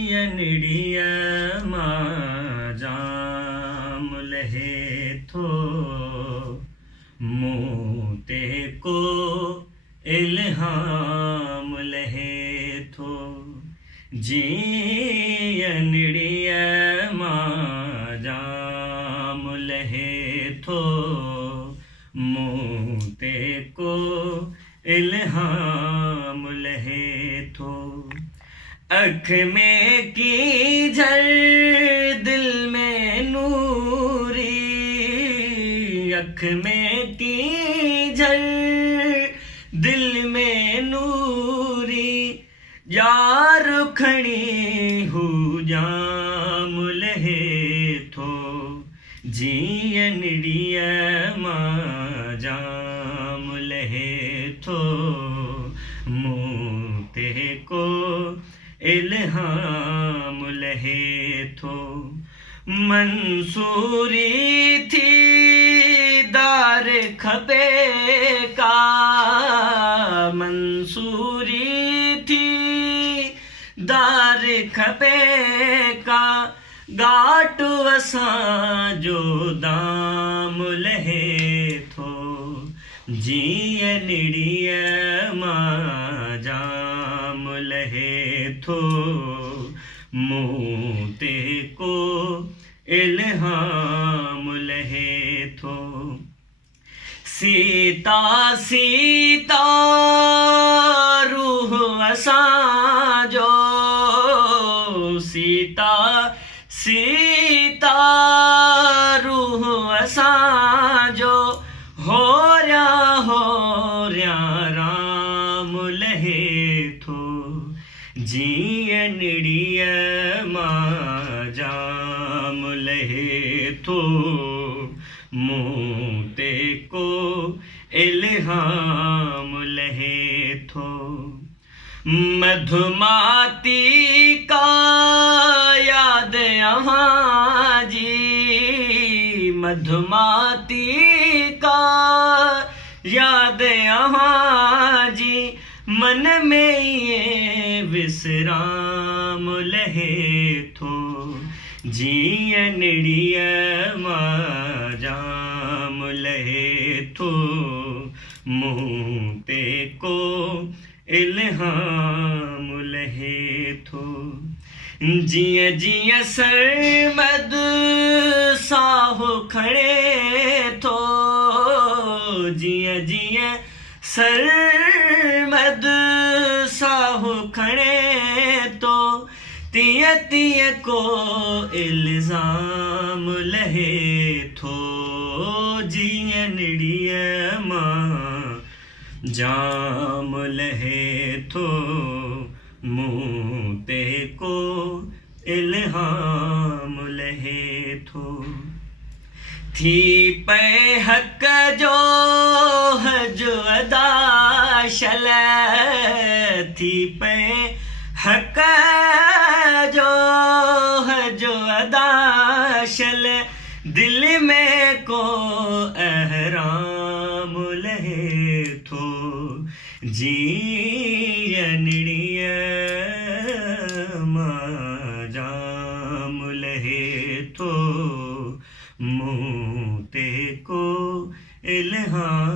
यनिड़िया जाम लहे थो मूते को इल्हाम लहे थो यनिड़िया जाम लहे थो मूते को इल्हाम लहे थो अख में कीझर दिल में नूरी अख में कीझर दिल में नूरी यार खणी हू जाम लहे थो यनिड़िया जाम लहे थो मूते को इल्हाम लहे थो मंसूरी थी दार खपे का मंसूरी थी दार खपे का गाट असां जो दाम लहे थो यनिड़िया जाम लहे थो मूते को इल्हाम लहे थो सीता सीता रूह असां जो सीता सीता रूह असां जो होरिया राम लहे थो यनिड़िया जाम लहे थो मूते को इल्हाम लहे थो मधुमाती का याद अहाँ जी मधुमाती का याद अहाँ जी मन में ये विश्राम लहे थो यनिड़िया जाम लहे थो मूते को इल्हाम लहे थो जिया जिया सरमद साहो खड़े थो जिया जिया सरमद साहो खड़े तो तिया तिया को इल्जाम लहे थो यनिड़िया जाम लहे थो मूते को इल्हाम लहे थो थी पे हक जो हज अदा शल थी पे हक जो हज अदा शल दिल में को एहराम लहे थो यनिड़िया जाम लहे थो मूते को इल्हाम